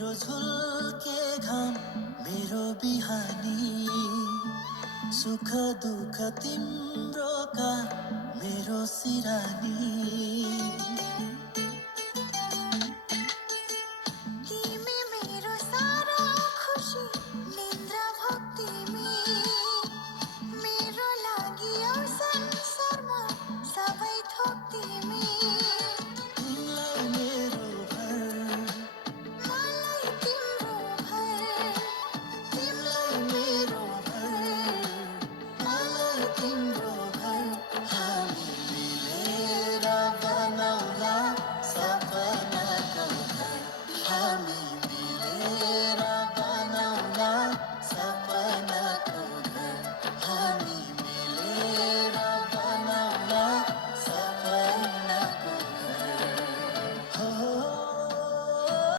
मेरो झुल्के घाम मेरो बिहानी सुख दुःख तिम्रो का मेरो सिरानी